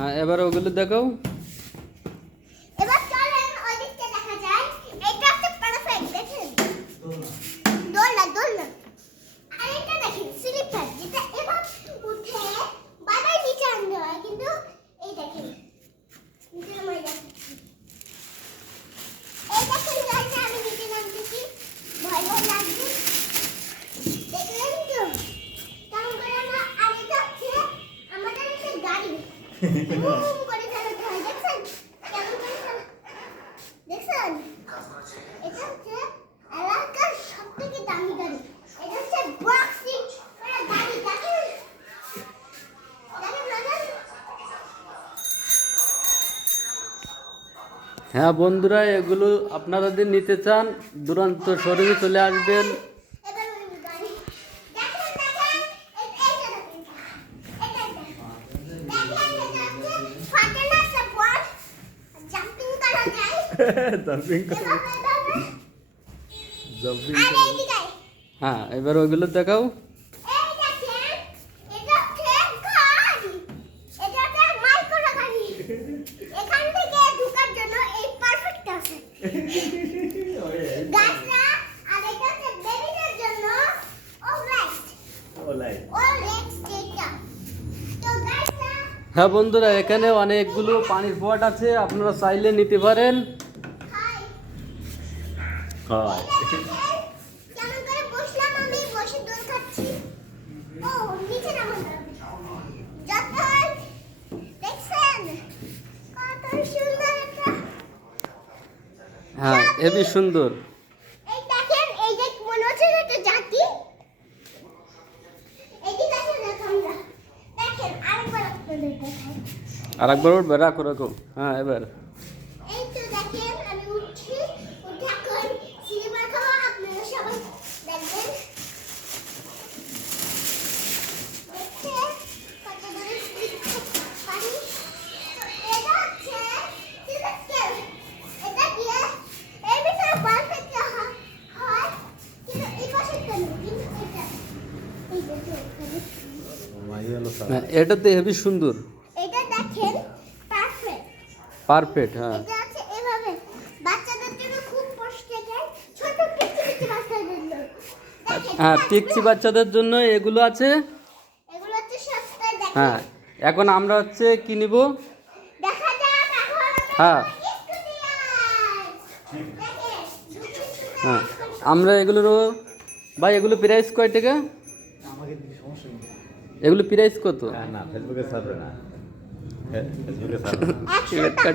হ্যাঁ, এবার ওগুলো দেখাও। এবার চলেন ওইদিকটা দেখা যায়। এইটা হচ্ছে পারফেক্ট, দেখেন দোলনা দোলনা। আর এটা দেখেন স্লিপার, যেটা এবার উঠে বারবার নিচে আনতে হয়, কিন্তু এই দেখেন নিচে নামাই যাচ্ছে। এই দেখেন গাইস, আমি নিচে নামতেছি, ভয় ভয় লাগছে, দেখলেন তো কেমন করে আমরা। আর এটা হচ্ছে আমাদের একটা গাড়ি, বুম করে চালাতে হয়, দেখছেন কেমন করে দেখছেন। এটা হচ্ছে এলাকার সবথেকে দামি গাড়ি। এটা হচ্ছে বক্সিং গাড়ি, দেখেন দেখেন দেখেন। হ্যাঁ বন্ধুরা, এগুলো আপনারা যদি নিতে চান দুরন্ত শোরুমে চলে আসবেন। এবার ওই গাড়ি দেখেন দেখেন, এইটা দেখেন, এটা দেখেন, এটা হচ্ছে ফাটে না সাপোর্ট, জাম্পিং করা যায় জাম্পিং এভাবে এভাবে। জাম্পিং। আর এইদিকে হ্যাঁ, এবার ওগুলো দেখাও। এই দেখেন, এটা হচ্ছে গাড়ি, এটা হচ্ছে মাইক্রো গাড়ি। এখান থেকে ঢোকার জন্য এই পারফেক্ট আছে গাছরা। আর এটা হচ্ছে বেবিদের জন্য অলরাইট অলরাইট যেটা। তো গাছরা হ্যাঁ বন্ধুরা, এখানে অনেকগুলো পানির পট আছে, আপনারা চাইলে নিতে পারেন। হাই, হ্যাঁ, কেমন করে বসলাম, আমি বসে দোল খাচ্ছি। ও নিচে নামুন, যতন দেখছেন কত সুন্দর একটা। হ্যাঁ, হেবি সুন্দর। এই দেখেন, এই যে মনে হচ্ছে যে একটা জাতি। এইদিকে আসুন, দেখো আমরা দেখেন আরেকবার আপনাদের দেখাই। আর একবার উঠবে, রাখো রাখো। হ্যাঁ, এবার এই তো দেখেন আমি উঠছি, উঠে এখন সিনেমা খাবো, আপনারা সবাই দেখবেন। দেখছে কত দূরে স্পিড পানি। তো এটা হচ্ছে সিলেক্টেড, এটা দিয়ে এর ভিতরে পারফেক্ট হয়, কিন্তু এই পাশেরটা নেই, কিন্তু এটা এই দেখো এখানে। হ্যাঁ, এটাতে হেবি সুন্দর, এটা দেখেন পারফেক্ট। পারফেক্ট। হ্যাঁ, এটা আছে এভাবে বাচ্চাদের জন্য খুব কষ্টের, ছোট পিচ্চি পিচ্চি বাচ্চাদের জন্য। দেখেন হ্যাঁ, পিচ্চি বাচ্চাদের জন্য এগুলো আছে। এগুলো হচ্ছে সস্তায়, দেখেন হ্যাঁ, এখন আমরা হচ্ছে কি নিব? দেখা যাক এখন আমরা হ্যাঁ স্কুটি দেখেন হ্যাঁ, আমরা এগুলোরও ভাই, এগুলো প্রাইস কয় টাকা? আমাকে দিকে সমস্যা নেই। এগুলো প্রাইস কত? না ফেসবুকে ছাড়বে না, ফেসবুকে ছাড়বে না। 100 টাকা।